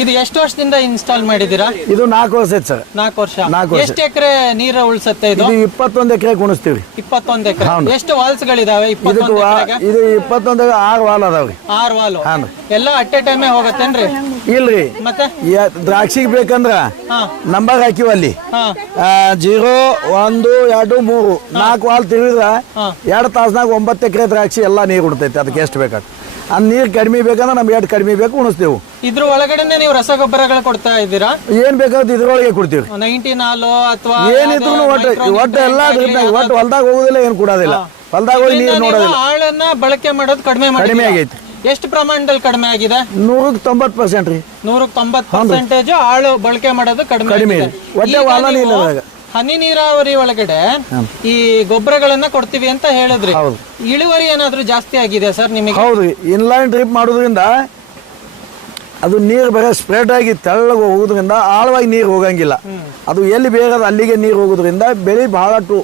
ಇದು ಎಷ್ಟು ವರ್ಷದಿಂದ ಇನ್ಸ್ಟಾಲ್ ಮಾಡಿದೀರಾ? ಇದು 4 ವರ್ಷ ಐತೆ ಸರ್. 4 ವರ್ಷ. ಎಷ್ಟು ಎಕರೆ ನೀರು ಉಳಿಸುತ್ತೆ ಇದು? 21 ಎಕರೆ ಕುಣಿಸ್ತೀವಿ. 21 ಎಕರೆ. ಎಷ್ಟು ವಾಲ್ಸ್ ಗಳಿದಾವೆ? ಇದು 21 6 ವಾಲ್ ಅದಾವ್ರಿ. 6 ವಾಲ್ ಎಲ್ಲ ಅಟ್ ಎ ಟೈಮೇ ಹೋಗತ್ತೇನ್ರಿ? ಇಲ್ರಿ, ಮತ್ತೆ ದ್ರಾಕ್ಷಿಗೆ ಬೇಕಂದ್ರ ನಂಬರ್ ಹಾಕಿವ ಅಲ್ಲಿ 0 1 2 3 4 ವಾಲ್ ತಿರುಗಿದ್ರ 2 ತಾಸ್ನಾಗ 9 ಎಕರೆ ದ್ರಾಕ್ಷಿ ಎಲ್ಲಾ ನೀರು ಉಡ್ತೈತಿ. ಅದಕ್ಕೆ ಎಷ್ಟು ಬೇಕಾಗ್ತದೆ ನೀರ್ ಕಡಿಮೆ ಬೇಕಂದ್ರೆ ನಮ್ಗೆ ಎಷ್ಟು ಕಡಿಮೆ ಬೇಕು ಉಣಿಸ್ತೇವೆ. ಇದ್ರ ಒಳಗಡೆ ನೀವು ರಸಗೊಬ್ಬರಗಳು ಕೊಡ್ತಾ ಇದ್ದೀರಾ? ಏನ್ ಬೇಕಾದ್ರೆ ಇದ್ರೊಳಗೆ ಕೊಡ್ತೀವಿ. 19 ಹಾಲು ಅಥವಾ ಏನಿದ್ರು ಒಟ್ಟು ಎಲ್ಲ ಒಟ್ಟು ಹೊಲ್ದಾಗ ಹೋಗುದಿಲ್ಲ, ಏನ್ ಕೊಡೋದಿಲ್ಲ. ಹೊಲ್ದಾಗ ಹೋಗಿ ನೀರು ನೋಡೋದಿಲ್ಲ. ಆಳನ್ನ ಬಳಕೆ ಮಾಡೋದು ಕಡಿಮೆ ಆಗೈತಿ. ಎಷ್ಟು ಪ್ರಮಾಣದಲ್ಲಿ ಕಡಿಮೆ ಆಗಿದೆ? 190% ರೀ. 190% ಆಳು ಬಳಕೆ ಮಾಡೋದು ಕಡಿಮೆ ಇದೆ. ಒಟ್ಟೆ ವಾಲ ನೀರು ಹನಿ ನೀರಾವರಿ ಒಳಗಡೆ ಈ ಗೊಬ್ಬರಗಳನ್ನ ಕೊಡ್ತೀವಿ ಅಂತ ಹೇಳಿದ್ರಿ. ಇಳುವರಿ ಏನಾದ್ರೂ ಜಾಸ್ತಿ ಆಗಿದೆ ಸರ್ ನಿಮಗೆ? ಹೌದು, ಇನ್ಲೈನ್ ಡ್ರಿಪ್ ಮಾಡೋದ್ರಿಂದ ಅದು ನೀರು ಬರೀ ಸ್ಪ್ರೆಡ್ ಆಗಿ ತೆಳ್ಳಗೆ ಹೋಗೋದ್ರಿಂದ ಆಳವಾಗಿ ನೀರು ಹೋಗಂಗಿಲ್ಲ. ಅದು ಎಲ್ಲಿ ಬೇಕದ ಅಲ್ಲಿಗೆ ನೀರು ಹೋಗೋದ್ರಿಂದ ಬೆಳೆ ಬಹಳಷ್ಟು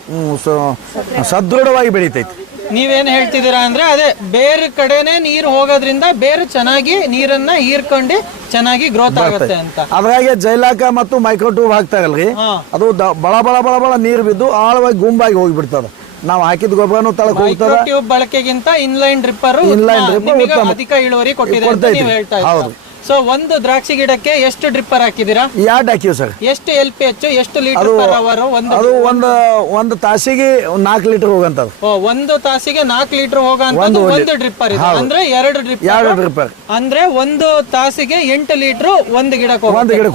ಸದೃಢವಾಗಿ ಬೆಳಿತೈತಿ. ನೀವೇನ್ ಹೇಳ್ತಿದ್ದೀರಾ ಅಂದ್ರೆ ಅದೇ ಬೇರೆ ಕಡೆನೆ ನೀರು ಹೋಗೋದ್ರಿಂದ ಬೇರೆ ಚೆನ್ನಾಗಿ ನೀರನ್ನ ಹೀರ್ಕೊಂಡು ಚೆನ್ನಾಗಿ ಗ್ರೋತ್ ಆಗುತ್ತೆ ಅಂತ. ಅದ್ರಾಗೆ ಜೈಲಾಕ ಮತ್ತು ಮೈಕ್ರೋ ಟ್ಯೂಬ್ ಹಾಕ್ತಾರಲ್ರಿ, ಅದು ಬಳ ಬಳ ಬಳ ಬಳ ನೀರು ಬಿದ್ದು ಆಳವಾಗಿ ಗುಂಪಾಗಿ ಹೋಗಿಬಿಡ್ತದ. ನಾವು ಹಾಕಿದ ಗೊಬ್ಬರನು ತಳಕ್ ಹೋಗ್ತದ. ಟ್ಯೂಬ್ ಬಳಕೆಗಿಂತ ಇನ್ಲೈನ್ ಡ್ರಿಪ್ ಅಧಿಕ ಇಳುವರಿ ಕೊಟ್ಟಿದೆ ಅಂತ ನೀವು ಹೇಳ್ತಾ ಇದ್ದೀರಾ. ಸೊ ಒಂದು ದ್ರಾಕ್ಷಿ ಗಿಡಕ್ಕೆ ಎಷ್ಟು ಡ್ರಿಪ್ಪರ್ ಹಾಕಿದೀರಾ? 2 ಹಾಕಿವಿ ಸರ್. ಎಷ್ಟು LPH ಎಷ್ಟು ಲೀಟರ್ ಪರ್ ಅವರ್? ಅದು ಒಂದು ತಾಸಿಗೆ 4 ಲೀಟರ್ ಹೋಗಂತದ. ಒಂದು ತಾಸಿಗೆ 4 ಲೀಟರ್ ಹೋಗಂತ ಒಂದು ಡ್ರಿಪ್ಪರ್ ಇದೆ. ಅಂದ್ರೆ 2 ಡ್ರಿಪ್ಪರ್ ಅಂದ್ರೆ ಒಂದು ತಾಸಿಗೆ 8 ಲೀಟರ್ ಒಂದು ಗಿಡಕ್ಕೆ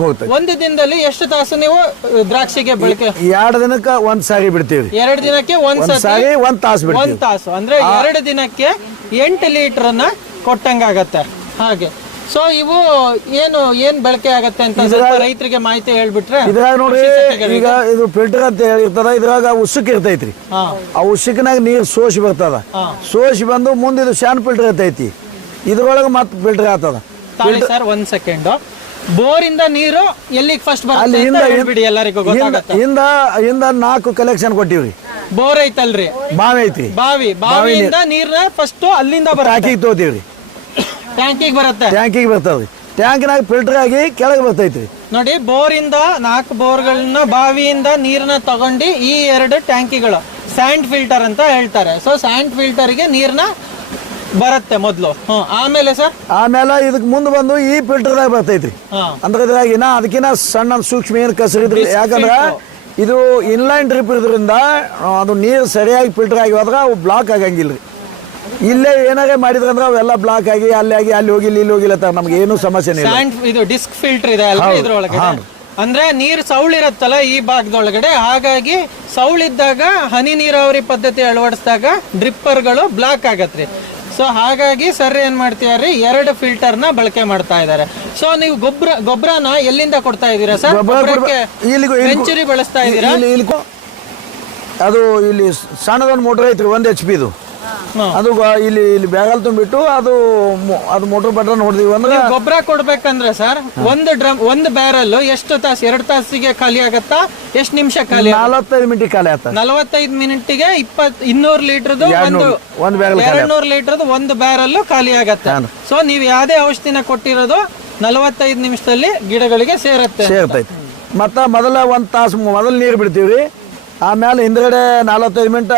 ಹೋಗುತ್ತೆ. ಒಂದು ದಿನದಲ್ಲಿ ಎಷ್ಟು ತಾಸು ನೀವು ದ್ರಾಕ್ಷಿಗೆ ಬಳಕೆ? 2 ದಿನಕ್ಕೆ 1 ಸಾರಿ ಬಿಡ್ತೀವಿ. 2 ದಿನಕ್ಕೆ 1 ಸಾರಿ 1 ತಾಸು ಬಿಡ್ತೀವಿ. 1 ತಾಸು ಅಂದ್ರೆ 2 ದಿನಕ್ಕೆ 8 ಲೀಟರ್ ಅನ್ನ ಕೊಟ್ಟಂಗಾಗತ್ತೆ. ಹಾಗೆ ಸೊ ಇವು ಏನ್ ಬಳಕೆ ಆಗತ್ತೆ ಅಂತ ರೈತರಿಗೆ ಮಾಹಿತಿ ಹೇಳ್ಬಿಟ್ರೆ? ಇದ್ರಾಗ ನೋಡಿ, ಈಗ ಇದು ಫಿಲ್ಟರ್ ಅಂತ ಹೇಳಿರ್ತದ. ಇದ್ರಾಗ ಉಸುಕ್ ಇರ್ತೈತ್ರಿ. ಆ ಉಸುಕಿನಾಗ ನೀರು ಸೋಸಿ ಬರ್ತದ. ಸೋಸಿ ಬಂದು ಮುಂದೆ ಇದು ಶಾನ್ ಫಿಲ್ಟರ್ ಇರ್ತೈತಿ. ಇದ್ರೊಳಗೆ ಮತ್ತೆ ಫಿಲ್ಟರ್ ಆಗ್ತದ. Sir 1 second. ಬೋರ್ ಇಂದ ನೀರು ಎಲ್ಲಿಗೆ ಫಸ್ಟ್ ಬರುತ್ತೆ ಎಲ್ಲರಿಗೂ ಗೊತ್ತಾಗತ್ತೆ. ಹಿಂದ 4 ಕಲೆಕ್ಷನ್ ಕೊಟ್ಟಿವ್ರಿ. ಬೋರ್ ಐತಲ್ರಿ, ಬಾವಿ ಐತ್ರಿ. ಬಾವಿಯಿಂದ ನೀರ್ನ ಫಸ್ಟ್ ಅಲ್ಲಿಂದ ಟ್ಯಾಂಕಿಗೆ ತೋತೀವ್ರಿ. ಟ್ಯಾಂಕಿಗೆ ಬರ್ತದ್ರಿ. ಟ್ಯಾಂಕ್ನಾಗ ಫಿಲ್ಟರ್ ಆಗಿ ಕೆಳಗೆ ಬರ್ತೈತ್ರಿ. ನೋಡಿ, ಬೋರಿಂದ 4 ಬೋರ್ಗಳನ್ನ ಬಾವಿಯಿಂದ ನೀರನ್ನ ತಗೊಂಡು ಈ 2 ಟ್ಯಾಂಕಿಗಳು ಸ್ಯಾಂಡ್ ಫಿಲ್ಟರ್ ಅಂತ ಹೇಳ್ತಾರೆ. ಸೊ ಸ್ಯಾಂಡ್ ಫಿಲ್ಟರ್ಗೆ ನೀರ್ನ ಬರುತ್ತೆ ಮೊದ್ಲು. ಆಮೇಲೆ ಸರ್ ಇದಕ್ ಮುಂದೆ ಬಂದು ಈ ಫಿಲ್ಟರ್ದಾಗ ಬರ್ತೈತ್ರಿ. ಅಂದ್ರೆ ಇದ್ರಾಗಿನ ಅದಕ್ಕಿಂತ ಸಣ್ಣ ಸೂಕ್ಷ್ಮ ಏನು ಕಸರಿದ್ರಿ. ಯಾಕಂದ್ರ ಇದು ಇನ್ಲೈನ್ ಡ್ರಿಪ್ ಇರೋದ್ರಿಂದ ಅದು ನೀರು ಸರಿಯಾಗಿ ಫಿಲ್ಟರ್ ಆಗಿ ಹೋದ್ರೆ ಅವು ಬ್ಲಾಕ್ ಆಗಂಗಿಲ್ರಿ. ಇಲ್ಲೇ ಏನಾರೇ ಮಾಡಿದ್ರಂದ್ರೆ ಅವೆಲ್ಲ ಬ್ಲಾಕ್ ಆಗಿ ಅಲ್ಲಿ ಹೋಗಿಲ್ಲ ಇಲ್ಲಿ ಹೋಗಿಲ್ಲ ನಮ್ಗೆ ಏನು ಸಮಸ್ಯೆ ಇಲ್ಲ. ಇದು ಡಿಸ್ಕ್ ಫಿಲ್ಟರ್ ಇದೆ ಅಲ್ವಾ ಇದ್ರೊಳಗೆ? ಅಂದ್ರೆ ನೀರು ಸೌಳಿರತ್ತಲ್ಲ ಈ ಭಾಗದೊಳಗಡೆ, ಹಾಗಾಗಿ ಸೌಳಿದ್ದಾಗ ಹನಿ ನೀರಾವರಿ ಪದ್ಧತಿ ಅಳವಡಿಸಿದಾಗ ಡ್ರಿಪ್ಪರ್ಗಳು ಬ್ಲಾಕ್ ಆಗತ್ರಿ. ಸೊ ಹಾಗಾಗಿ ಸರ್ ಏನ್ ಮಾಡ್ತೀರಿ, 2 ಫಿಲ್ಟರ್ ನ ಬಳಕೆ ಮಾಡ್ತಾ ಇದಾರೆ. ಸೊ ನೀವು ಗೊಬ್ಬರನ ಎಲ್ಲಿಂದ ಕೊಡ್ತಾ ಇದೀರಾ ಸರ್? ವೆಂಚುರಿ ಬಳಸ್ತಾ ಇದೀರಾ? ಅದು ಇಲ್ಲಿ ಸಣ್ಣದೊಂದು ಮೋಟರ್ ಐತ್ರಿ, 1 HP ಇದು. ಅದು ಇಲ್ಲಿ ಬ್ಯಾಗಲ್ ತುಂಬಿಟ್ಟು ಅದು ಮೋಟರ್ ಬಟನ್ ಹೊಡೆದಿವಿ ಅಂದ್ರೆ ಗೊಬ್ಬರ ಕೊಡ್ಬೇಕಂದ್ರೆ ಸರ್ ಒಂದು ಬ್ಯಾರಲ್ ಎಷ್ಟು ತಾಸು? 2 ತಾಸಿಗೆ ಖಾಲಿ ಆಗತ್ತಾ? ಎಷ್ಟು ನಿಮಿಷ ಖಾಲಿ? 45 ಮಿನಿಟ್ ಖಾಲಿ ಆಗ್ತದೆ. 45 ಮಿನಿಟ್ಗೆ 200 ಲೀಟರ್ದು 200 ಲೀಟರ್ದು ಒಂದು ಬ್ಯಾರಲ್ ಖಾಲಿ ಆಗತ್ತೆ. ಸೊ ನೀವು ಯಾವ್ದೇ ಔಷಧಿನ ಕೊಟ್ಟಿರೋದು 45 ನಿಮಿಷದಲ್ಲಿ ಗಿಡಗಳಿಗೆ ಸೇರ್ತೈತಿ. ಮತ್ತ ಮೊದಲ 1 ತಾಸು ಮೊದಲು ನೀರು ಬಿಡ್ತೀವ್ರಿ. ಆಮೇಲೆ ಹಿಂದ್ಗಡೆ 45 ಮಿನಿಟ್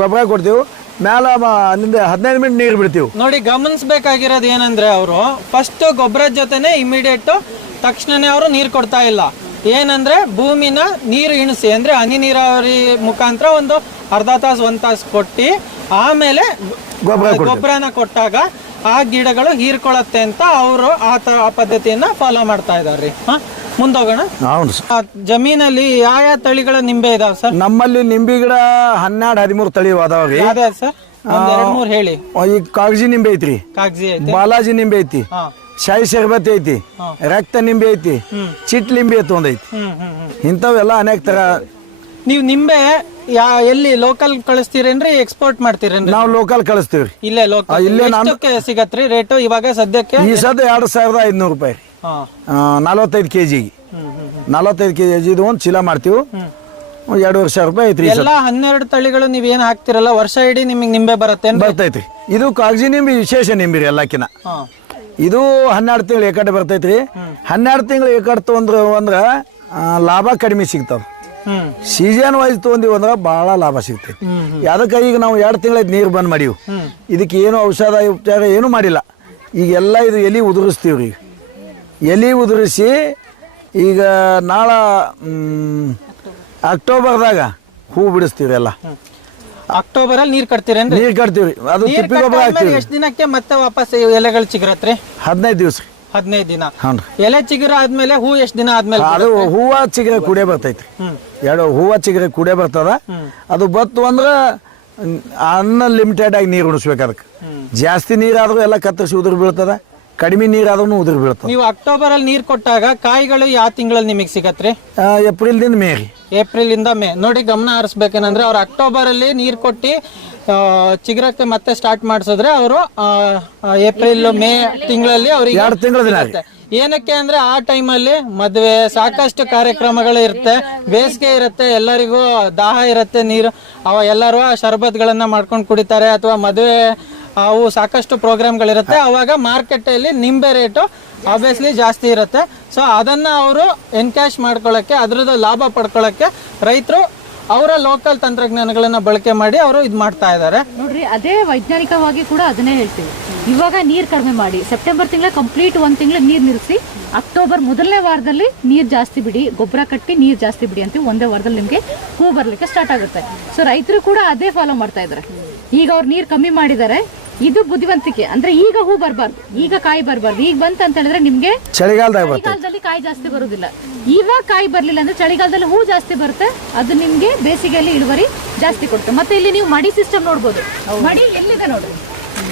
ಗೊಬ್ಬರ ಕೊಡ್ತೀವಿ. ಮ್ಯಾಲ ಅಲ್ಲಿಂದ 15 ಮಿನಿಟ್ ನೀರು ಬಿಡ್ತೀವಿ. ನೋಡಿ, ಗಮನಿಸಬೇಕಾಗಿರೋದು ಏನಂದ್ರೆ ಅವರು ಫಸ್ಟ್ ಗೊಬ್ಬರದ ಜೊತೆನೆ ಇಮಿಡಿಯೇಟ್ ತಕ್ಷಣನೇ ಅವರು ನೀರು ಕೊಡ್ತಾ ಇಲ್ಲ. ಏನಂದ್ರೆ ಭೂಮಿನ ನೀರು ಇಣಿಸಿ ಅಂದ್ರೆ ಹನಿ ನೀರಾವರಿ ಮುಖಾಂತರ ಒಂದು ಅರ್ಧ ತಾಸು 1 ತಾಸು ಕೊಟ್ಟು ಆಮೇಲೆ ಗೊಬ್ಬರನ ಕೊಟ್ಟಾಗ ಆ ಗಿಡಗಳು ಹೀರ್ಕೊಳತ್ತೆ ಅಂತ ಅವರು ಆ ಪದ್ಧತಿಯನ್ನ ಫಾಲೋ ಮಾಡ್ತಾ ಇದಾರ್ರಿ. ಮುಂದೋಗೋಣ. ಜಮೀನಲ್ಲಿ ಯಾವ ತಳಿಗಳ ನಿಂಬೆ ಇದಾವ ಸರ್? ನಮ್ಮಲ್ಲಿ ನಿಂಬೆ ಗಿಡ 12-13 ತಳಿ ಅದಾವ್ರಿ. ಸರ್ 2-3 ಹೇಳಿ. ಈ ಕಾಗಜಿ ನಿಂಬೆ ಐತ್ರಿ, ಬಾಲಾಜಿ ನಿಂಬೆ ಐತಿ, ಶಾಯಿ ಶರ್ಬತ್ ಐತಿ, ರಕ್ತ ನಿಂಬೆ ಐತಿ, ಚಿಟ್ ನಿಂಬೆ ಐತಿ ಒಂದೈತಿ. ಇಂಥವೆಲ್ಲ ಅನೇಕ ತರ. ನೀವು ನಿಂಬೆ ಎಲ್ಲಿ ಲೋಕಲ್ ಕಳಿಸ್ತೀರೇನ್ರಿ ಎಕ್ಸ್ಪೋರ್ಟ್ ಮಾಡ್ತೀರೇನ್ರಿ? ನಾವು ಲೋಕಲ್ ಕಳಿಸ್ತೀವ್ರಿ. ಇಲ್ಲೇ ಲೋಕಲ್ ಎಷ್ಟಕ್ಕೆ ಸಿಗತ್ರಿ ರೇಟು ಇವಾಗ ಸದ್ಯಕ್ಕೆ? ಈ ಸದ 2500 ರೂಪಾಯಿ ರೀ. 45 ಕೆಜಿಗೆ 45 ಕೆಜಿ ಇದು ಒಂದು ಚೀಲ ಮಾಡ್ತೀವಿ. 2500 ರೂಪಾಯಿ ಐತ್ರಿ. ಎಲ್ಲ 12 ತಳಿಗಳು ನೀವ್ ಏನ್ ಹಾಕ್ತಿರಲ್ಲ ವರ್ಷ ಇಡೀ ನಿಮಗೆ ನಿಂಬೆ ಬರುತ್ತೆ? ಬರ್ತೈತ್ರಿ. ಇದು ಕಾಗಜಿ ನಿಂಬೆ ವಿಶೇಷ ನಿಂಬೆ ರೀ ಎಲ್ಲಕ್ಕಿನ. ಇದು 12 ತಿಂಗಳು ಏಕಡೆ ಬರ್ತೈತ್ರಿ. 12 ತಿಂಗಳು ಏಕಡೆ ತೊಗೊಂಡ್ರ ಲಾಭ ಕಡಿಮೆ ಸಿಗ್ತದ. ಸೀಸನ್ ವೈಸ್ ತೊಗೊಂಡಿವಿ ಅಂದ್ರೆ ಬಹಳ ಲಾಭ ಸಿಗ್ತೈತಿ. ಅದಕ್ಕೆ ಈಗ ನಾವು 2 ತಿಂಗಳ ನೀರು ಬಂದ್ ಮಾಡಿವು. ಇದಕ್ಕೆ ಏನು ಔಷಧ ಉಪಚಾರ ಏನು ಮಾಡಿಲ್ಲ. ಈಗೆಲ್ಲ ಇದು ಎಲಿ ಉದುರಿಸ್ತೀವ್ರಿ. ಎಲಿ ಉದುರಿಸಿ ಈಗ ನಾಳೆ ಅಕ್ಟೋಬರ್ದಾಗ ಹೂ ಬಿಡಿಸ್ತೀವಿ. ಎಲ್ಲ ಅಕ್ಟೋಬರ್ ಅಲ್ಲಿ ನೀರ್ ಕಟ್ತೀರೇನ್ರಿ? ನೀರ್ ಕಟ್ತೀವ್ರಿ. ಅದು ತಿಪ್ಪಿ ಗೊಬ್ಬರ ಹಾಕ್ತೀವಿ. ಎಷ್ಟು ದಿನಕ್ಕೆ ಮತ್ತೆ ವಾಪಸ್ ಎಲೆಗಳು ಚಿಗುರತ್ರಿ? 15 ದಿವಸ. 15 ದಿನ. ಎಲೆ ಚಿಗುರ ಆದ್ಮೇಲೆ ಹೂ ಎಷ್ಟು ದಿನ ಆದ್ಮೇಲೆ? ಅದು ಹೂವ ಚಿಗುರೆ ಕೂಡೇ ಬರ್ತೈತ್ರಿ. 2 ಹೂವ ಚಿಗುರೆ ಕೂಡೇ ಬರ್ತದ. ಅದು ಬತ್ತು ಅಂದ್ರ ಅನ್ಲಿಮಿಟೆಡ್ ಆಗಿ ನೀರು ಉಣಿಸ್ಬೇಕು. ಅದಕ್ಕೆ ಜಾಸ್ತಿ ನೀರಾದ್ರೂ ಎಲ್ಲ ಕತ್ತರಿಸಿ ಉದುರು ಬೀಳ್ತದ, ಕಡಿಮೆ ನೀರಾದ್ರೂ ಉದುರು ಬೀಳ್ತದ. ನೀವು ಅಕ್ಟೋಬರ್ ಅಲ್ಲಿ ನೀರ್ ಕೊಟ್ಟಾಗ ಕಾಯಿಗಳು ಯಾವ ತಿಂಗಳಲ್ಲಿ ನಿಮಗೆ ಸಿಗತ್ರಿ? ಏಪ್ರಿಲ್ ದಿಂದ ಮೇ ರೀ. ಏಪ್ರಿಲ್ ಇಂದ ಮೇ. ನೋಡಿ ಗಮನ ಹರಿಸ್ಬೇಕೇನಂದ್ರೆ ಅವ್ರು ಅಕ್ಟೋಬರ್ ಅಲ್ಲಿ ನೀರ್ ಕೊಟ್ಟಿ ಚಿಗುರಕ್ಕೆ ಮತ್ತೆ ಸ್ಟಾರ್ಟ್ ಮಾಡಿಸಿದ್ರೆ ಅವರು ಏಪ್ರಿಲ್ ಮೇ ತಿಂಗಳಲ್ಲಿ ಅವ್ರಿಗೆ 2 ತಿಂಗಳ ದಿನ. ಏನಕ್ಕೆ ಅಂದ್ರೆ ಆ ಟೈಮಲ್ಲಿ ಮದ್ವೆ ಸಾಕಷ್ಟು ಕಾರ್ಯಕ್ರಮಗಳು ಇರುತ್ತೆ, ಬೇಸಿಗೆ ಇರುತ್ತೆ, ಎಲ್ಲರಿಗೂ ದಾಹ ಇರುತ್ತೆ, ನೀರು ಎಲ್ಲರೂ ಶರಬತ್ಗಳನ್ನ ಮಾಡ್ಕೊಂಡು ಕುಡಿತಾರೆ, ಅಥವಾ ಮದುವೆ ಅವು ಸಾಕಷ್ಟು ಪ್ರೋಗ್ರಾಮ್ಗಳಿರುತ್ತೆ. ಅವಾಗ ಮಾರ್ಕೆಟಲ್ಲಿ ನಿಂಬೆ ರೇಟು ಆಬ್ವಿಯಸ್ಲಿ ಜಾಸ್ತಿ ಇರುತ್ತೆ. ಸೊ ಅದನ್ನ ಅವರು ಎನ್ಕ್ಯಾಶ್ ಮಾಡ್ಕೊಳ್ಳೋಕ್ಕೆ, ಅದ್ರದ್ದು ಲಾಭ ಪಡ್ಕೊಳ್ಳೋಕ್ಕೆ ರೈತರು ಅವರ ಲೋಕಲ್ ತಂತ್ರಜ್ಞಾನಗಳನ್ನ ಬಳಕೆ ಮಾಡಿ ಅವರು ಇದು ಮಾಡ್ತಾ ಇದ್ದಾರೆ. ನೋಡ್ರಿ, ಅದೇ ವೈಜ್ಞಾನಿಕವಾಗಿ ಕೂಡ ಅದನ್ನೇ ಹೇಳ್ತೀವಿ. ಇವಾಗ ನೀರು ಕಡಿಮೆ ಮಾಡಿ ಸೆಪ್ಟೆಂಬರ್ ತಿಂಗಳ ಕಂಪ್ಲೀಟ್ 1 ತಿಂಗಳು ನೀರು ನಿಲ್ಲಿಸಿ ಅಕ್ಟೋಬರ್ ಮೊದಲನೇ ವಾರದಲ್ಲಿ ನೀರು ಜಾಸ್ತಿ ಬಿಡಿ, ಗೊಬ್ಬರ ಕಟ್ಟಿ ನೀರು ಜಾಸ್ತಿ ಬಿಡಿ ಅಂತೀವಿ. ಒಂದೇ ವಾರದಲ್ಲಿ ನಿಮಗೆ ಹೂ ಬರ್ಲಿಕ್ಕೆ ಸ್ಟಾರ್ಟ್ ಆಗುತ್ತೆ. ಸೊ ರೈತರು ಕೂಡ ಅದೇ ಫಾಲೋ ಮಾಡ್ತಾ ಇದ್ದಾರೆ. ಈಗ ಅವ್ರು ನೀರು ಕಮ್ಮಿ ಮಾಡಿದ್ದಾರೆ. ಇದು ಬುದ್ಧಿವಂತಿಕೆ. ಅಂದ್ರೆ ಈಗ ಹೂ ಬರಬಾರ್ದು, ಈಗ ಕಾಯಿ ಬರಬಾರ್ದು. ಈಗ ಬಂತ ಅಂತ ಹೇಳಿದ್ರೆ ನಿಮ್ಗೆ ಚಳಿಗಾಲದಲ್ಲಿ ಕಾಯಿ ಜಾಸ್ತಿ ಬರುದಿಲ್ಲ. ಇವಾಗ ಕಾಯಿ ಬರ್ಲಿಲ್ಲ ಅಂದ್ರೆ ಚಳಿಗಾಲದಲ್ಲಿ ಹೂ ಜಾಸ್ತಿ ಬರುತ್ತೆ. ಅದು ನಿಮ್ಗೆ ಬೇಸಿಗೆಯಲ್ಲಿ ಇಳುವರಿ ಜಾಸ್ತಿ ಕೊಡುತ್ತೆ. ಮತ್ತೆ ಇಲ್ಲಿ ನೀವು ಮಡಿ ಸಿಸ್ಟಮ್ ನೋಡ್ಬೋದು. ಮಡಿ ಎಲ್ಲಿದೆ ನೋಡ್ರಿ,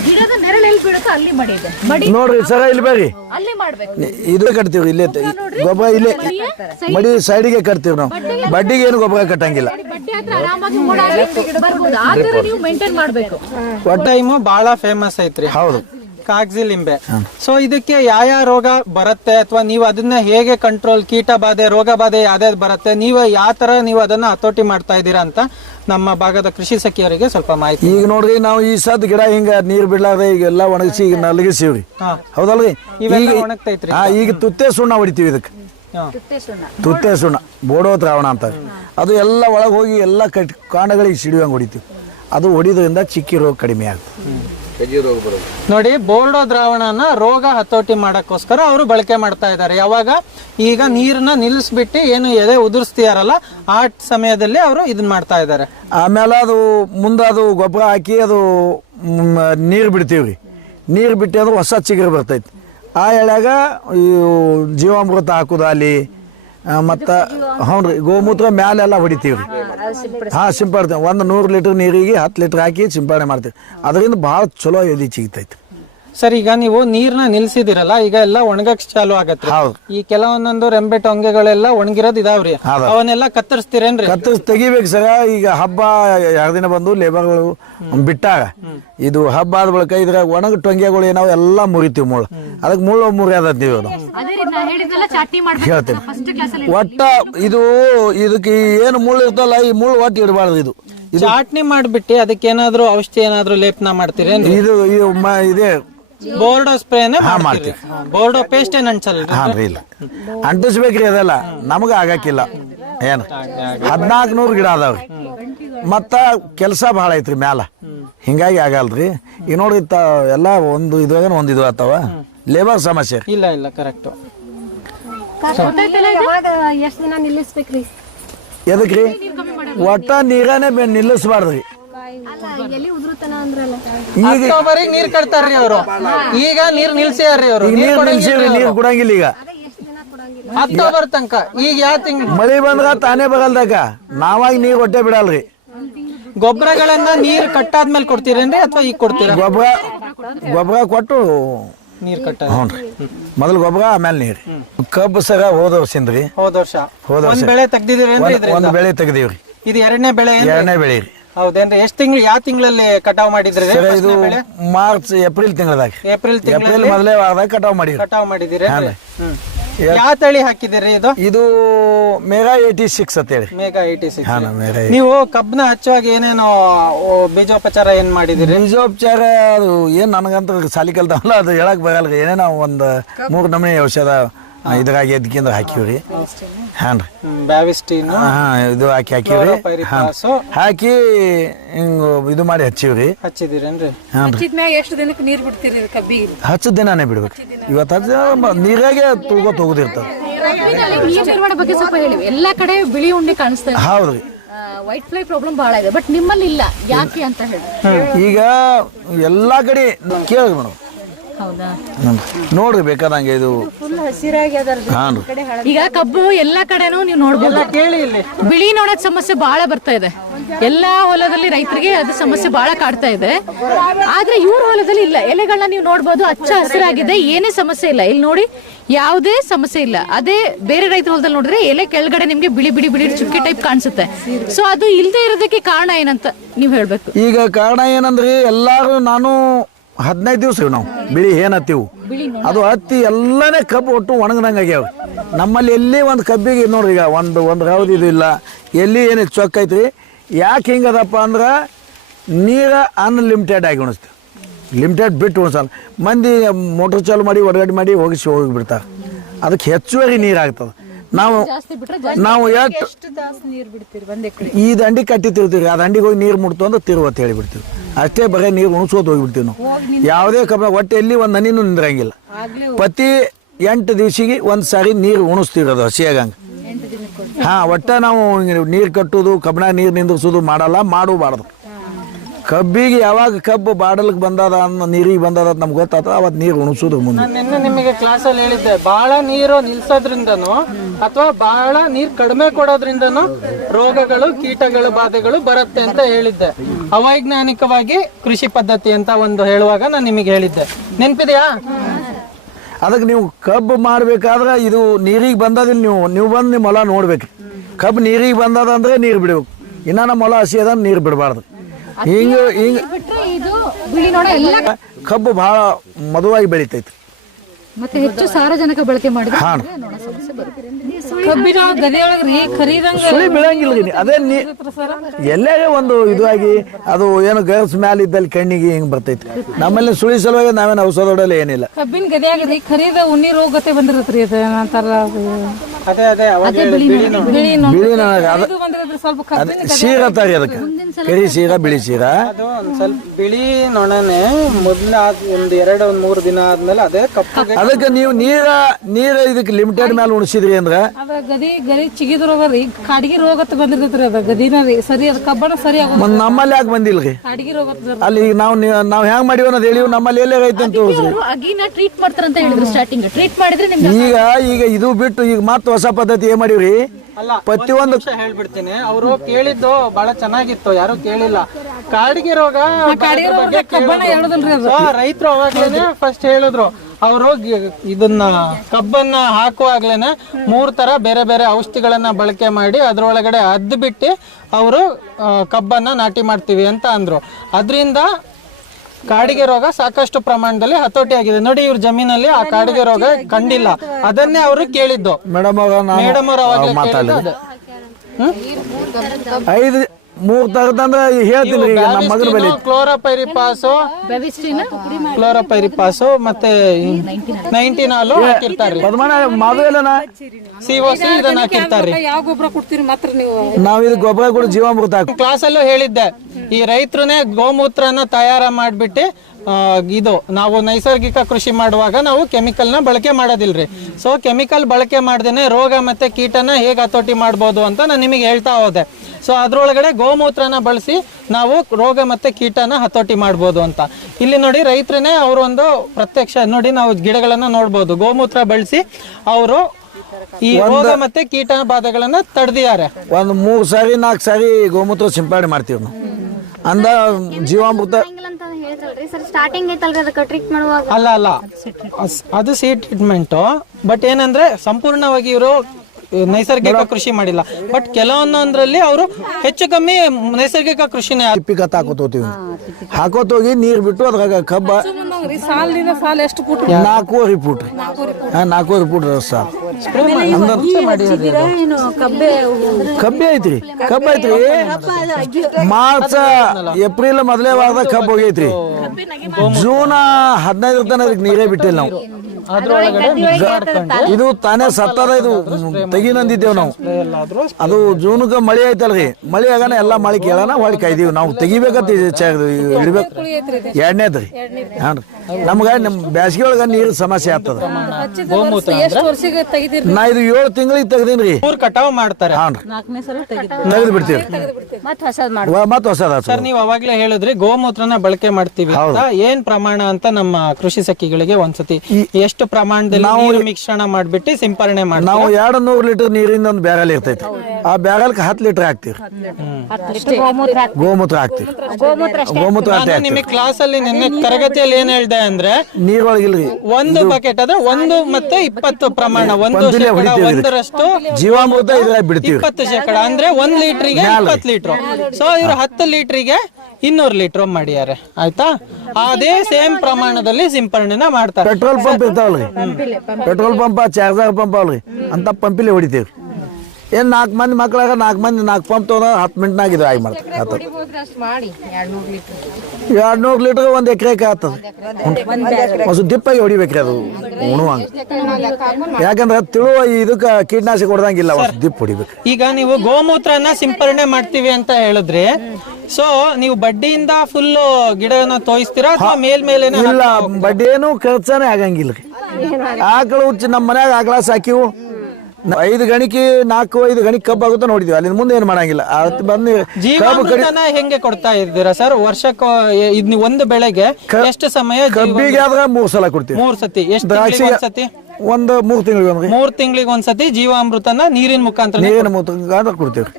ಗಿಡದ ನೆರಳು ಎಲ್ಲಿ ಬೀಳುತ್ತೋ ಅಲ್ಲಿ ಮಡಿ ಇದೆ. ಮಡಿ ನೋಡ್ರಿ ಸರ, ಇಲ್ಲಿ ಬರ್ರಿ, ಅಲ್ಲಿ ಮಾಡ್ಬೇಕು. ಇಲ್ಲೇ ಕಟ್ತೀವಿ. ಇಲ್ಲೇ ಗೊಬ್ಬರ ಇಲ್ಲೇ ಮಡಿ ಸೈಡಿಗೆ ಕಟ್ತೀವಿ ನಾವು. ಬಡ್ಡಿಗೆ ಏನು ಗೊಬ್ಬರ ಕಟ್ಟಂಗಿಲ್ಲ. ಬಡ್ಡಿ ಹತ್ರ ಆರಾಮಾಗಿ ಓಡಾಡಿ ಬರ್ಬೋದು. ಆ ತರ ನೀವು ಮೇಂಟೈನ್ ಮಾಡ್ಬೇಕು. ಟೈಮು ಬಹಳ ಫೇಮಸ್ ಐತ್ರಿ. ಹೌದು, ಕಾಗಜಿ ಲಿಂಬೆ. ಸೊ ಇದಕ್ಕೆ ಯಾವ ರೋಗ ಬರುತ್ತೆ, ಅಥವಾ ನೀವು ಅದನ್ನ ಹೇಗೆ ಕಂಟ್ರೋಲ್, ಕೀಟ ಬಾಧೆ, ರೋಗ ಬಾಧೆ ಯಾವ್ದಾದ್ರು ಬರುತ್ತೆ, ನೀವು ಯಾವ ತರ ನೀವು ಅದನ್ನ ಹತೋಟಿ ಮಾಡ್ತಾ ಇದ್ದೀರಾ ಅಂತ ನಮ್ಮ ಭಾಗದ ಕೃಷಿ ಸಖಿಯವರಿಗೆ ಸ್ವಲ್ಪ ಮಾಹಿತಿ. ಈಗ ನೋಡ್ರಿ, ನಾವು ಈ ಸದ್ ಗಿಡ ಹಿಂಗ ನೀರ್ ಬಿಡ್ಲಾರ್ದೆ ಈಗೆಲ್ಲ ಒಣಗಿಸಿ ಈಗ ನಲಗಿಸಿವ್ರಿ. ಹೌದಲ್ರಿ? ಈಗ ತುತ್ತೆ ಸುಣ್ಣ ಹೊಡಿತೀವಿ. ಇದಕ್ಕೆ ತುತ್ತೆ ಸುಣ್ಣ, ಬೋಡೋ ದ್ರಾವಣ ಅಂತ. ಅದು ಎಲ್ಲ ಒಳಗೆ ಹೋಗಿ ಎಲ್ಲ ಕಾಂಡಗಳಿಗೆ ಸಿಡಿಯುವಂಗೆ ಹೊಡಿತೀವಿ. ಅದು ಹೊಡಿದ್ರಿಂದ ಚಿಕ್ಕಿ ರೋಗ ಕಡಿಮೆ ಆಗ್ತದೆ. ನೋಡಿ, ಬೋರ್ಡೋ ದ್ರಾವಣನ ರೋಗ ಹತೋಟಿ ಮಾಡಕ್ಕೋಸ್ಕರ ಅವರು ಬಳಕೆ ಮಾಡ್ತಾ ಇದ್ದಾರೆ. ಯಾವಾಗ ಈಗ ನೀರನ್ನ ನಿಲ್ಲಿಸ್ಬಿಟ್ಟು ಏನು ಎದೆ ಉದುರಿಸ್ತೀಯಾರಲ್ಲ ಆ ಸಮಯದಲ್ಲಿ ಅವರು ಇದನ್ನ ಮಾಡ್ತಾ ಇದ್ದಾರೆ. ಆಮೇಲೆ ಅದು ಮುಂದೆ ಅದು ಗೊಬ್ಬರ ಹಾಕಿ ಅದು ನೀರು ಬಿಡ್ತೀವ್ರಿ. ನೀರು ಬಿಟ್ಟು ಅದು ಹೊಸ ಚಿಗುರು ಬರ್ತೈತಿ. ಆ ಎಳ್ಯಾಗ ಜೀವಾಮೃತ ಹಾಕುದು ಅಲ್ಲಿ, ಮತ್ತು ಹ್ಞೂ ಗೋಮೂತ್ರ ಮ್ಯಾಲೆಲ್ಲ ಹೊಡಿತೀವ್ರಿ. ಸಿಂಪಡ್ತೇವೆ. 100 ಲೀಟರ್ ನೀರಿಗೆ 10 ಲೀಟರ್ ಹಾಕಿ ಸಿಂಪಡಣೆ ಮಾಡ್ತೀವಿ. ಅದರಿಂದ ಭಾಳ ಚಲೋ ಎದಿ ಸಿಗ್ತೈತಿ. ಸರ್, ಈಗ ನೀವು ನೀರ್ನ ನಿಲ್ಸಿದಿರಲ್ಲ, ಈಗ ಎಲ್ಲ ಒಣಗಕ್ ಚಾಲು ಆಗತ್ತೆ. ಈ ಕೆಲವೊಂದೊಂದು ರೆಂಬೆ ಟೊಂಗೆಗಳೆಲ್ಲ ಒಣಗಿರೋದು ಇದಾವ್ರಿ, ಅವನ್ನೆಲ್ಲ ಕತ್ತರಿಸ್ತೀರೇನ್ರಿ? ಕತ್ತರಿಸಿ ತೆಗಿಬೇಕು ಸರ. ಈಗ ಹಬ್ಬ 2 ದಿನ ಬಂದು ಲೇಬರ್ಗಳು ಬಿಟ್ಟಾಗ ಇದು ಹಬ್ಬ ಆದ ಬಳಿಕ ಇದ್ರ ಒಣಗ ಟೊಂಗೆಗಳು ಏನಾವ ಎಲ್ಲ ಮುರಿತೀವಿ. ಮುಳ್ಳು ಅದಕ್ಕೆ ಮುಳ್ಳು ಮುರಿಯೋದೀವಿ. ಹೇಳ್ತೇನೆ ಒಟ್ಟ ಇದು ಇದಕ್ಕೆ ಏನು ಮುಳ್ಳು ಇರ್ತಲ್ಲ, ಈ ಮುಳ್ಳು ಒಟ್ಟು ಇಡಬಾರ್ದು. ಇದು ಚಾಟ್ನಿ ಮಾಡ್ಬಿಟ್ಟು ಅದಕ್ಕೆ ಏನಾದ್ರು ಔಷಧಿ ಏನಾದ್ರು ಲೇಪನ ಮಾಡ್ತೀರೇನ್ರಿ? ಇದು ಇದೇ ಬೋರ್ಡೋ ಸ್ಪ್ರೇನೇ ಮಾಡ್ತೀವಿ. ಬೋರ್ಡೋ ಪೇಸ್ಟ್ ಏನ್ ಅನ್ಸಲ್ಲ? ಇಲ್ಲ, ಅಂಟಿಸ್ಬೇಕ್ರಿ. ಅದೆಲ್ಲ ನಮಗ ಆಗಕ್ಕಿಲ್ಲ. ಏನು 1400 ಗಿಡ ಅದಾವ್ರಿ. ಮತ್ತ ಕೆಲಸ ಭಾಳ ಐತ್ರಿ ಮ್ಯಾಲ, ಹಿಂಗಾಗಿ ಆಗಲ್ರಿ. ಈಗ ನೋಡಿ ಎಲ್ಲ ಒಂದು ಇದ್ರಾಗ ಒಂದು ಇದು ಆತಾವ. ಲೇಬರ್ ಸಮಸ್ಯೆ ಇಲ್ಲ. ಇಲ್ಲ, ಕರೆಕ್ಟ್. ಎಷ್ಟು ದಿನ ನಿಲ್ಲಿಸ್ಬೇಕ್ರಿ? ಎದಕ್ರಿ? ಒಟ್ಟ ನೀರನೇ ನಿಲ್ಲಿಸ್ಬಾರ್ದ್ರಿ. ಅಕ್ಟೋಬರಿಗೆ ನೀರ್ ಕಟ್ತಾರ್ರಿ ಅವರು. ಈಗ ನೀರ್ ನಿಲ್ಸ್ಯಾರ್ರಿ ಅವರು. ನೀರ್ ಕೊಡಂಗಿಲ್ಲ ಈಗ ಅಕ್ಟೋಬರ್ ತನಕ. ಈಗ ಯಾವ ತಿಂಗಳು ಮಳಿ ಬಂದ್ರ ತಾನೇ ಬರಲ್ದಾಗ ನಾವಾಗಿ ನೀರ್ ಹೊಟ್ಟೆ ಬಿಡಲ್ರಿ. ಗೊಬ್ಬರಗಳನ್ನ ನೀರ್ ಕಟ್ಟಾದ್ಮೇಲೆ ಕೊಡ್ತೀರೇನ್ರಿ ಅಥವಾ ಈಗ ಕೊಡ್ತೀರಾ? ಗೊಬ್ಬರ ಕೊಟ್ಟು ನೀರ್ ಕಟ್ಟ. ಮೊದಲು ಗೊಬ್ಬರ ಆಮೇಲೆ ನೀರು. ಕಬ್ಬು ಸರ ಹೋದ ವರ್ಷ ಹೋದ ವರ್ಷ ಒಂದ್ ಬೆಳೆ ತೆಗ್ದಿದ್ದೀರಿ? ಒಂದು ಬೆಳೆ ತೆಗ್ದೀವ್ರಿ. ಇದು ಎರಡನೇ ಬೆಳೆ ಏನ್ರಿ? ಎರಡನೇ ಬೆಳೆ ರೀ ಹೌದೇನ್ರಿ? ಎಷ್ಟ್ ತಿಂಗಳು ಯಾವ ತಿಂಗಳಲ್ಲಿ ಕಟಾವ್ ಮಾಡಿದ್ರಿ? ಸರ್ ಇದು ಮಾರ್ಚ್ ಏಪ್ರಿಲ್ ತಿಂಗಳದಾಗ ಏಪ್ರಿಲ್ ಏಪ್ರಿಲ್ ಮೊದಲೇ ವಾರದಾಗ ಕಟಾವ್ ಮಾಡಿರಿ. ಕಟಾವ್ ಮಾಡಿದಿರಿ. ಯಾವ ತಳಿ ಹಾಕಿದಿರಿ ಇದು? ಇದು ಮೆಗಾ 86 ಅಂತ ಹೇಳಿ. ಮೇಘಾ 86. ನೀವು ಕಬ್ಬನ ಹಚ್ಚುವಾಗ ಏನೇನೋ ಬೀಜೋಪಚಾರ ಏನ್ ಮಾಡಿದಿರಿ? ಬೀಜೋಪಚಾರ ಅದು ಏನ್ ನನಗಂತ ಸಾಲಿ ಕಲ್ತಾವಲ್ಲ ಅದು ಹೇಳಕ್ ಬರಲ್ರಿ. ಏನೇನೋ ಒಂದ್ 3 ನಮೂನಿ ಔಷಧ ಇದ್ರಾಗ ಎದ್ಕಿಂದ ಹಾಕಿವ್ರಿ. ಹಾನ್ ರೀ ಬ್ಯಾವಿಸ್ಟಿನ್ ಇದು ಹಾಕಿವ್ರಿ. ಹಾಕಿ ಹಿಂಗ ಇದು ಮಾಡಿ ಹಚ್ಚಿವ್ರಿ. ಹಚ್ಚಿದಿರೇನ್ರಿ? ಹಚ್ಚಿದ್ಮ್ಯಾಗ ಎಷ್ಟು ದಿನಕ್ಕೆ ನೀರ್ ಬಿಡ್ತೀರಿ ಕಬ್ಬಿಗೆ? ಹಚ್ಚ ದಿನಾನೇ ಬಿಡ್ಬೇಕು. ಇವತ್ತು ಹಚ್ಚ ನೀರಾಗೆ ತೂಗೋತ್ ಹೋಗುದಿರ್ತದೆ. ನೀರ್ ನಿರ್ವಹಣೆ ಬಗ್ಗೆ ಸ್ವಲ್ಪ ಹೇಳಿ. ಎಲ್ಲಾ ಕಡೆ ಬಿಳಿ ಉಂಡೆ ಕಾಣಿಸ್ತಾ ಇದೆ, ಹೌದ್ರಿ. ವೈಟ್ ಫ್ಲೈ ಪ್ರಾಬ್ಲಮ್ ಬಹಳ ಇದೆ, ಬಟ್ ನಿಮ್ಮಲ್ಲಿ ಇಲ್ಲ, ಯಾಕೆ ಅಂತ ಹೇಳಿ. ಈಗ ಎಲ್ಲಾ ಕಡೆ ಕೇಳಿ ಮೇಡಮ್. ಹೌದಾ? ನೋಡ್ರಿ ಬೇಕಾದಂಗೆ ಇದು ಹಾನ್ ಈಗ ಕಬ್ಬು ಎಲ್ಲಾ ಕಡೆನೂ ನೀವು ನೋಡ್ಬೋದು. ಕೇಳಿ ಇಲ್ಲಿ ಬಿಳಿ ನೋಡೋದ್ ಸಮಸ್ಯೆ ಬಹಳ ಬರ್ತಾ ಇದೆ. ಎಲ್ಲಾ ಹೊಲದಲ್ಲಿ ರೈತರಿಗೆ ಅದು ಸಮಸ್ಯೆ ಬಹಳ ಕಾಡ್ತಾ ಇದೆ. ಆದ್ರೆ ಇವ್ರ ಹೊಲದಲ್ಲಿ ಇಲ್ಲ. ಎಲೆಗಳನ್ನ ನೀವು ನೋಡ್ಬೋದು, ಹಚ್ಚ ಹಸಿರಾಗಿದೆ, ಏನೇ ಸಮಸ್ಯೆ ಇಲ್ಲ. ಇಲ್ಲಿ ನೋಡಿ, ಯಾವುದೇ ಸಮಸ್ಯೆ ಇಲ್ಲ. ಅದೇ ಬೇರೆ ರೈತರ ಹೊಲದಲ್ಲಿ ನೋಡಿದ್ರೆ ಎಲೆ ಕೆಳಗಡೆ ನಿಮ್ಗೆ ಬಿಳಿ ಬಿಳಿ ಬಿಳಿ ಚುಕ್ಕಿ ಟೈಪ್ ಕಾಣಿಸುತ್ತೆ. ಸೊ ಅದು ಇಲ್ದೇ ಇರೋದಕ್ಕೆ ಕಾರಣ ಏನಂತ ನೀವು ಹೇಳ್ಬೇಕು. ಈಗ ಕಾರಣ ಏನಂದ್ರಿ, ಎಲ್ಲಾರು ನಾನು 15 ದಿವಸ ನಾವು ಬಿಳಿ ಏನ್ ಹತ್ತೀವು ಅದು ಹತ್ತಿ ಎಲ್ಲಾನೇ ಕಬ್ಬು ಒಟ್ಟು ಒಣಗದಂಗ ಆಗ್ಯಾವ. ನಮ್ಮಲ್ಲಿ ಎಲ್ಲಿ ಒಂದು ಕಬ್ಬಿಗೆ ನೋಡ್ರಿ ಈಗ ಒಂದು ಯಾವ್ದು ಇದು ಇಲ್ಲ, ಎಲ್ಲಿ ಏನು ಚೊಕ್ಕ ಐತ್ರಿ. ಯಾಕೆ ಹಿಂಗದಪ್ಪ ಅಂದ್ರೆ ನೀರ ಅನ್ಲಿಮಿಟೆಡ್ ಆಗಿ ಉಣಿಸ್ತೀವಿ. ಲಿಮಿಟೆಡ್ ಬಿಟ್ಟು ಉಣಿಸಲ್ಲ. ಮಂದಿ ಮೋಟ್ರ್ ಚಾಲು ಮಾಡಿ ಒಡಗಡೆ ಮಾಡಿ ಹೋಗಿಬಿಡ್ತಾರೆ. ಅದಕ್ಕೆ ಹೆಚ್ಚುವರಿ ನೀರು ಆಗ್ತದೆ. ನಾವು ಎಷ್ಟು ಈ ದಂಡಿ ಕಟ್ಟಿತಿರ್ತೀವಿ, ಆ ದಂಡಿಗೆ ಹೋಗಿ ನೀರು ಮುಟ್ತು ಅಂದ್ರೆ ತಿರು ಅಂತ ಹೇಳಿಬಿಡ್ತೀವಿ. ಅಷ್ಟೇ ಬರೀ ನೀರು ಉಣಿಸೋದು ಹೋಗಿಬಿಡ್ತೀವಿ ನಾವು. ಯಾವುದೇ ಕಬ್ಬ ಒಟ್ಟು ಎಲ್ಲಿ ಒಂದು ಹನಿನೂ ನಿಂದ್ರಂಗಿಲ್ಲ. ಪ್ರತಿ 8 ದಿವಸಿಗೆ ಒಂದು ಸಾರಿ ನೀರು ಉಣಿಸ್ತೀವಿ, ಅದು ಹಸಿಯಾಗಂಗೆ. ಒಟ್ಟ ನಾವು ನೀರು ಕಟ್ಟೋದು, ಕಬ್ಬನ ನೀರು ನಿಂದ್ರಿಸೋದು ಮಾಡಲ್ಲ, ಮಾಡಬಾರ್ದು. ಕಬ್ಬಿಗೆ ಯಾವಾಗ ಕಬ್ಬು ಬಾಡಲಿಕ್ಕೆ ಬಂದದ ನೀರಿಗೆ ಬಂದದ ನಮ್ಗೆ ಗೊತ್ತಾಗ್ತದ, ಅವತ್ತು ನೀರು ಉಣಿಸೋದು ಮುಂದೆ. ನಿನ್ನೆ ನಿಮಗೆ ಕ್ಲಾಸಲ್ಲಿ ಹೇಳಿದ್ದೆ, ಬಹಳ ನೀರು ನಿಲ್ಸೋದ್ರಿಂದನೂ ಅಥವಾ ಬಹಳ ನೀರು ಕಡಿಮೆ ಕೊಡೋದ್ರಿಂದನೂ ರೋಗಗಳು, ಕೀಟಗಳು, ಬಾಧೆಗಳು ಬರುತ್ತೆ ಅಂತ ಹೇಳಿದ್ದೆ. ಅವೈಜ್ಞಾನಿಕವಾಗಿ ಕೃಷಿ ಪದ್ಧತಿ ಅಂತ ಒಂದು ಹೇಳುವಾಗ ನಾನು ನಿಮಗೆ ಹೇಳಿದ್ದೆ, ನೆನಪಿದೆಯಾ? ಅದಕ್ಕೆ ನೀವು ಕಬ್ಬು ಮಾಡಬೇಕಾದ್ರೆ ಇದು ನೀರಿಗೆ ಬಂದದಿಲ್ಲ. ನೀವು ಬಂದು ನಿಮ್ಮ ಹೊಲ ನೋಡ್ಬೇಕು. ಕಬ್ಬು ನೀರಿಗೆ ಬಂದದ ಅಂದ್ರೆ ನೀರು ಬಿಡ್ಬೇಕು. ಇನ್ನ ನಮ್ಮ ಹೊಲ ಹಸಿ ಅದ ನೀರು ಬಿಡಬಾರ್ದು. ಹಿಂಗ ಕಬ್ಬು ಬಹಳ ಮಧುವಾಗಿ ಬೆಳಿತೈತಿ. ಮತ್ತೆ ಹೆಚ್ಚು ಸಾರಜನಕ ಬಳಕೆ ಮಾಡಿದ್ರೆ ಕಬ್ಬಿನ ಗದಿಯೊಳಗ್ರಿ ಖರೀದಂಗ ಸುಳಿ ಬೀಳಂಗಿಲ್ರಿ. ಅದೇ ಎಲ್ಲೇ ಒಂದು ಇದು ಆಗಿ ಅದು ಏನು ಗರ್ಸ್ ಮ್ಯಾಲ ಇದ್ದಲ್ಲಿ ಕಣ್ಣಿಗೆ ಹಿಂಗ್ ಬರ್ತೈತಿ. ನಮ್ಮಲ್ಲಿ ಸುಳಿ ಸಲುವಾಗಿ ನಾವೇನು ಔಷಧ ಹೊಡಲ್ಲ, ಏನಿಲ್ಲ. ಕಬ್ಬಿನ ಗದಿಯಾಗ್ರಿ ಖರೀದ ಉಣ್ಣಿ ರೋಗತೆ ಬಂದಿರತ್ರಿ. ಅದು ಏನಂತಾರ, ಶೀರತಾರಿ ಅದಕ್ಕೆ ಕರಿ ಶೀರ, ಬಿಳಿ ಶೀರ. ಅದು ಒಂದ್ ಸ್ವಲ್ಪ ಬಿಳಿ ನೊಣನೆ ಮೊದ್ಲ ಒಂದ್ 2-3 ದಿನ ಆದ್ಮೇಲೆ ಅದೇ ಕಪ್ಪು. ಅದಕ್ಕೆ ನೀವು ನೀರ ಇದಕ್ಕೆ ಲಿಮಿಟೆಡ್ ಮೇಲೆ ಉಣಿಸಿದ್ರಿ ಅಂದ್ರೆ ಅದ ಗದಿ ಚಿಗಿದ ರೋಗ ರೀ, ಕಾಡಿಗೆ ರೋಗತ್ ಬಂದಿರ್ತೈತ್ರಿ. ಅದ ಗದಿನ ರೀ ಸರಿ, ಅದ ಕಬ್ಬನ ಸರಿ ಆಗೋದು. ನಮ್ಮಲ್ಲಿ ಯಾಕೆ ಬಂದಿಲ್ರಿ? ಕಾಡಿಗೆ ರೋಗ ಅಲ್ಲಿ ನಾವು ಹೆಂಗ್ ಮಾಡಿವ ಅನ್ನೋದು ಹೇಳಿವ್. ನಮ್ಮಲ್ಲಿ ಎಲ್ಲೇ ಐತೆ ಅಂತ ತೋರಿಸ್ರಿ. ಅಗಿನ ಟ್ರೀಟ್ ಮಾಡ್ತಾರಂತ ಹೇಳಿದ್ರು ಸ್ಟಾರ್ಟಿಂಗ್. ಟ್ರೀಟ್ ಮಾಡಿದ್ರೆ ನಿಮ್ಗೆ ಈಗ ಇದು ಬಿಟ್ಟು ಈಗ ಮತ್ತೆ ಹೊಸ ಪದ್ಧತಿ ಏನ್ ಮಾಡಿವ್ರಿ? ಪ್ರತಿಯೊಂದು ಹೇಳ್ಬಿಡ್ತೀನಿ. ಅವರು ಕೇಳಿದ್ದು ಬಹಳ ಚೆನ್ನಾಗಿತ್ತು, ಯಾರು ಕೇಳಿಲ್ಲ. ಕಾಡಿಗೆ ರೋಗ ರೈತರು ಅವಾಗ್ಲೇನೆ ಫಸ್ಟ್ ಹೇಳಿದ್ರು. ಅವರು ಇದನ್ನ ಕಬ್ಬನ್ನ ಹಾಕುವಾಗ್ಲೇನೆ 3 ತರ ಬೇರೆ ಬೇರೆ ಔಷಧಿಗಳನ್ನ ಬಳಕೆ ಮಾಡಿ ಅದ್ರೊಳಗಡೆ ಅದ್ದು ಬಿಟ್ಟು ಅವರು ಕಬ್ಬನ್ನ ನಾಟಿ ಮಾಡ್ತೀವಿ ಅಂತ ಅಂದ್ರು. ಅದರಿಂದ ಕಾಡಿಗೆ ರೋಗ ಸಾಕಷ್ಟು ಪ್ರಮಾಣದಲ್ಲಿ ಹತೋಟಿ ಆಗಿದೆ. ನೋಡಿ, ಇವ್ರ ಜಮೀನಲ್ಲಿ ಆ ಕಾಡಿಗೆ ರೋಗ ಕಂಡಿಲ್ಲ. ಅದನ್ನೇ ಅವರು ಕೇಳಿದ್ದು. ಮೇಡಮ್ ಅವರು ಮಾತಾಡಿದ್ರು 3 ತರದಂದ್ರೆ ಹೇಳ್ತೀನಿ. ಈಗ ನಮ್ಮ ಮಗನ ಬೆಲೆ ಕ್ಲೋರೋಪೈರಿಪಾಸು ಮತ್ತೆ 19 ಹಾಕಿರ್ತಾರೆ. COC ಇದನ್ನ ಹಾಕಿರ್ತಾರೆ. ಯಾವ ಗೊಬ್ಬರ ಕೊಡ್ತೀರಿ ಮಾತ್ರ ನೀವು? ನಾವ್ ಇದು ಗೊಬ್ಬರ ಕೂಡ ಜೀವಾಮೃತ. ಕ್ಲಾಸಲ್ಲೂ ಹೇಳಿದ್ದೆ, ಈ ರೈತರನ್ನೇ ಗೋಮೂತ್ರನ ತಯಾರ ಮಾಡ್ಬಿಟ್ಟು ಇದು ನಾವು ನೈಸರ್ಗಿಕ ಕೃಷಿ ಮಾಡುವಾಗ ನಾವು ಕೆಮಿಕಲ್ನ ಬಳಕೆ ಮಾಡೋದಿಲ್ರಿ. ಸೊ ಕೆಮಿಕಲ್ ಬಳಕೆ ಮಾಡ್ದೇನೆ ರೋಗ ಮತ್ತೆ ಕೀಟನ ಹೇಗೆ ಹತೋಟಿ ಮಾಡ್ಬೋದು ಅಂತ ನಾನು ನಿಮಗೆ ಹೇಳ್ತಾ ಹೋದೆ. ಸೊ ಅದ್ರೊಳಗಡೆ ಗೋಮೂತ್ರನ ಬಳಸಿ ನಾವು ರೋಗ ಮತ್ತೆ ಕೀಟನ ಹತೋಟಿ ಮಾಡ್ಬೋದು ಅಂತ. ಇಲ್ಲಿ ನೋಡಿ, ರೈತರನ್ನೇ ಅವರು ಒಂದು ಪ್ರತ್ಯಕ್ಷ ನೋಡಿ, ನಾವು ಗಿಡಗಳನ್ನ ನೋಡ್ಬೋದು. ಗೋಮೂತ್ರ ಬಳಸಿ ಅವರು ಈ ರೋಗ ಮತ್ತೆ ಕೀಟ ಬಾಧೆಗಳನ್ನ ತಡೆದಿದ್ದಾರೆ. ಒಂದು 3 ಸಾರಿ 4 ಸಾರಿ ಗೋಮೂತ್ರ ಸಿಂಪಡಣೆ ಮಾಡ್ತೀವಿ ನಾವು. ಅಂದ ಜೀವಾಮೃತ ಅಲ್ಲ ಅದು ಸಿ ಟ್ರೀಟ್ಮೆಂಟ್. ಬಟ್ ಏನಂದ್ರೆ ಸಂಪೂರ್ಣವಾಗಿ ಇವರು ನೈಸರ್ಗಿಕ ಕೃಷಿ ಮಾಡಿಲ್ಲ. ಬಟ್ ಕೆಲವೊಂದೊಂದ್ರಲ್ಲಿ ಅವರು ಹೆಚ್ಚು ಕಮ್ಮಿ ನೈಸರ್ಗಿಕ ಕೃಷಿನೇ ತಿಪ್ಪಿ ಕತ್ತ ಹಾಕೋತೀವಿ, ಹಾಕೋತೋಗಿ ನೀರ್ ಬಿಟ್ಟು ಅದ್ರಾಗ ಕಬ್ಬ ಸಾಲಿನ ಸಾಲ ಎಷ್ಟು ಫುಟ್? 4.5 ಫೂಟ್ ರೀ. 4.5 ಫೂಟ್ ಸಾಲ್ ಕಬ್ಬೆ ಐತ್ರಿ. ಕಬ್ಬ ಐತ್ರಿ. ಮಾರ್ಚ್ ಏಪ್ರಿಲ್ ಮೊದಲೇ ವಾರದಾಗ ಕಬ್ಬು ಹೋಗೈತ್ರಿ. ಜೂನ್ 15 ತನಕ ಅದಕ್ಕೆ ನೀರೇ ಬಿಟ್ಟಿಲ್ಲ ನಾವು. ಇದು ತಾನೇ ಸತ್ತದ, ಇದು ತೆಗಿನಂದಿದ್ದೇವ್ ನಾವು. ಅದು ಜೂನ್ಗೆ ಮಳೆ ಐತಲ್ರಿ, ಮಳೆ ಆಗಾನ ಎಲ್ಲಾ ಮಳೆ ಕೇಳೋಣ ಹೊಳಿ ಕಾಯ್ದೀವಿ ನಾವು. ತೆಗಿಬೇಕಂತ ಇಡ್ಬೇಕು. 2ನೇದ್ರಿ. ಹಾನ್ರಿ, ನಮ್ಗ ನಮ್ ಬ್ಯಾಸಿಗೆ ಒಳಗ ನೀರು ಸಮಸ್ಯೆ ಆಗ್ತದ. ನಾ ಇದು 7 ತಿಂಗಳಿಗೆ ತೆಗ್ದೀನ್ರಿ. 3 ಕಟಾವ್ ಮಾಡ್ತಾರೆ. ತೆಗೆದು ಬಿಡ್ತೀವಿ. ಮತ್ ಹೊಸದ ಸರ್, ನೀವು ಅವಾಗ್ಲೇ ಹೇಳಿದ್ರಿ ಗೋಮೂತ್ರನ ಬಳಕೆ ಮಾಡ್ತೀವಿ ಅಂತ. ಏನ್ ಪ್ರಮಾಣ ಅಂತ ನಮ್ಮ ಕೃಷಿ ಸಖಿಗಳಿಗೆ ಒಂದ್ಸತಿ ಎಷ್ಟು ಪ್ರಮಾಣದಲ್ಲಿ ನೀರು ಮಿಶ್ರಣ ಮಾಡ್ಬಿಟ್ಟು ಸಿಂಪರಣೆ ಮಾಡಿ? ನಾವು 200 ಲೀಟರ್ ನೀರಿಂದ ಒಂದು ಬ್ಯಾಗಲ್ ಇರ್ತೈತಿ. ಆ ಬ್ಯಾಗಲ್ಕ 10 ಲೀಟರ್ ಹಾಕ್ತಿವಿ ಗೋಮೂತ್ರ ಹಾಕ್ತಿವಿ. ಗೋಮೂತ್ರ ನಿಮಗೆ ಕ್ಲಾಸ್ ಅಲ್ಲಿ ನಿನ್ನೆ ತರಗತಿಯಲ್ಲಿ ಏನ್ ಹೇಳ್ದೆ ಅಂದ್ರೆ, ನೀರೊಳಗಿಲ್ರಿ, ಒಂದು ಬಕೆಟ್ ಅದ 1 ಮತ್ತೆ 20 ಪ್ರಮಾಣ, 1% ಜೀವಾಮೃತ ಇದ್ರಾಗ ಬಿಡ್ತೀವಿ. 20% ಅಂದ್ರೆ 1 ಲೀಟರ್ಗೆ 20 ಲೀಟರ್. ಸೊ ಇವ್ರು 10 ಲೀಟರ್ಗೆ 200 ಲೀಟರ್ ಮಾಡಿದ್ದಾರೆ. ಆಯ್ತಾ? ಅದೇ ಸೇಮ್ ಪ್ರಮಾಣದಲ್ಲಿ ಸಿಂಪರಣೆನ ಮಾಡ್ತಾರೆ. ಪೆಟ್ರೋಲ್ ಪಂಪ್ ಇರ್ತಾವಲ್ರಿ, ಪೆಟ್ರೋಲ್ ಪಂಪ್, ಚಾರ್ಜರ್ ಪಂಪ್ ಅವಲ್ರಿ, ಅಂತ ಪಂಪಿಲೆ ಹೊಡಿತೀವಿ. ಏನ್ 4 ಮಂದಿ ಮಕ್ಳಾಗ 4 ಮಂದಿ 4 ಪಂಪ್ ತಗೊಂಡ 10 ಮಿನಿಟ್ನಾಗ ಇದು ಆಗಿ ಮಾಡ್ತಾರೆ. 200 ಲೀಟರ್ 1 ಎಕರೆಗೆ ಆಗ್ತದ. ಹೊಸ ದಿಪ್ಪಾಗಿ ಹೊಡಿಬೇಕ್ರಿ ಅದು ಉಣುವಂಗ. ಯಾಕಂದ್ರೆ ತಿಳುವ ಇದಕ್ಕೆ ಕೀಟನಾಶಕ ಹೊಡೆದಂಗಿಲ್ಲ, ಹೊಸ ದಿಪ್ಪ ಹೊಡಿಬೇಕು. ಈಗ ನೀವು ಗೋಮೂತ್ರನ ಸಿಂಪರಣೆ ಮಾಡ್ತೀವಿ ಅಂತ ಹೇಳಿದ್ರೆ, ಸೊ ನೀವು ಬಡ್ಡಿಯಿಂದ ಫುಲ್ ಗಿಡನ ತೋಯಿಸ್ತೀರಾ ಅಥವಾ ಮೇಲ್ಮೇಲೆ? ಇಲ್ಲ, ಬಡ್ಡಿ ಏನು ಖರ್ಚಾನೇ ಆಗಂಗಿಲ್ಲ. ಆಕಳು ನಮ್ಮ ಮನ್ಯಾಗ ಆಕಳ ಸಾಕಿವು 5 ಗಣಿಕೆ 4-5 ಗಣಿಕೆ ಕಬ್ಬು ಆಗುತ್ತೆ ನೋಡಿದ್ವಿ. ಅಲ್ಲಿ ಮುಂದೆ ಏನು ಮಾಡಂಗಿಲ್ಲ. ಜೀವಾಮೃತನ ಹೆಂಗೆ ಕೊಡ್ತಾ ಇದ್ದೀರಾ ಸರ್? ವರ್ಷಕ್ಕೆ ಇದು ಒಂದು ಬೆಳೆಗೆ ಎಷ್ಟು ಸಮಯ? ಕಬ್ಬಿಗೆ ಆದ್ರೆ 3 ಸಲ ಕೊಡ್ತೀವಿ. 3 ಸತಿ. ಎಷ್ಟು ತಿಂಗಳಿಗೆ ಒಂದ್ಸತಿ? 3 ತಿಂಗಳಿಗೆ 3 ತಿಂಗಳಿಗೆ ಒಂದ್ಸತಿ ಜೀವಾಮೃತನ ನೀರಿನ ಮುಖಾಂತರ ಕೊಡ್ತೀವಿ.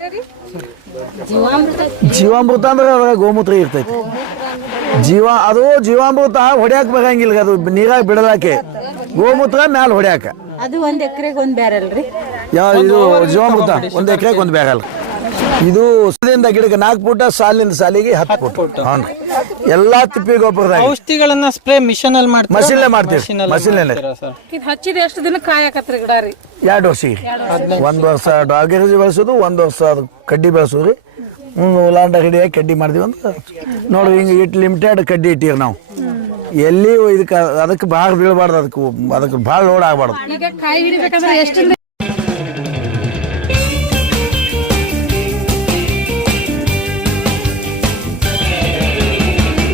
ಜೀವಾಮೃತ ಅಂದ್ರೆ ಅದ್ರಾಗ ಗೋಮೂತ್ರ ಇರ್ತೈತಿ. ಅದು ಜೀವಾಮೃತ ಹೊಡ್ಯಾಕ ಬರಂಗಿಲ್ಲ, ಅದು ನೀರಾಗ ಬಿಡಲಾಕೆ. ಗೋಮೂತ್ರ ಮ್ಯಾಲ ಹೊಡ್ಯಾಕ. ಅದು 1 ಎಕರೆಗೆ 1 ಬ್ಯಾರಲ್ ರೀ. ಇದು ಜೀವಾಮೃತ 1 ಎಕರೆಗೆ 1 ಬ್ಯಾರಲ್. ಇದು ಸದಿಂದ ಗಿಡಕ್ಕೆ 4 ಫೂಟ, ಸಾಲಿಂದ ಸಾಲಿಗೆ 10 ಫೂಟ್. ಎಲ್ಲಾ ತಿಪ್ಪಿ ಗೊಬ್ಬರದಾಗ ಔಷಧಿಗಳನ್ನ ಸ್ಪ್ರೇ ಮಿಷನ್ ಅಲ್ಲಿ ಮಾಡ್ತೀವಿ. ಮಷಿನ್ಲೆ ಮಾಡ್ತೀವಿ. ಮಷಿನ್ಲೆ ಹಚ್ಚಿದ ಎಷ್ಟು ದಿನ ಕಾಯಕತ್ರಿ ಗಿಡ ರೀ? 2 ವರ್ಷಿಗೆ. 1 ವರ್ಷ ಡಾಗೇಜ್ ಬೆಳೆಸೋದು, 1 ವರ್ಷ ಅದು ಕಡ್ಡಿ ಬೆಳೆಸೋದ್ರಿ. ಉಲಾಂಡ ಹಿಡಿಯಾಗಿ ಕಡ್ಡಿ ಮಾಡ್ತೀವಿ ಅಂತ ನೋಡಿ. ಹಿಂಗೆ ಇಟ್ಟು ಲಿಮಿಟೆಡ್ ಕಡ್ಡಿ ಇಟ್ಟಿರಿ ನಾವು. ಎಲ್ಲಿ ಅದಕ್ಕೆ ಭಾಳ ಬೀಳಬಾರ್ದು, ಅದಕ್ಕೆ ಭಾಳ ಲೋಡ್ ಆಗಬಾರ್ದು. ಈಗ ಕಾಯಿ ಹಿಡಿಬೇಕಂದ್ರೆ ಎಷ್ಟಿಂದ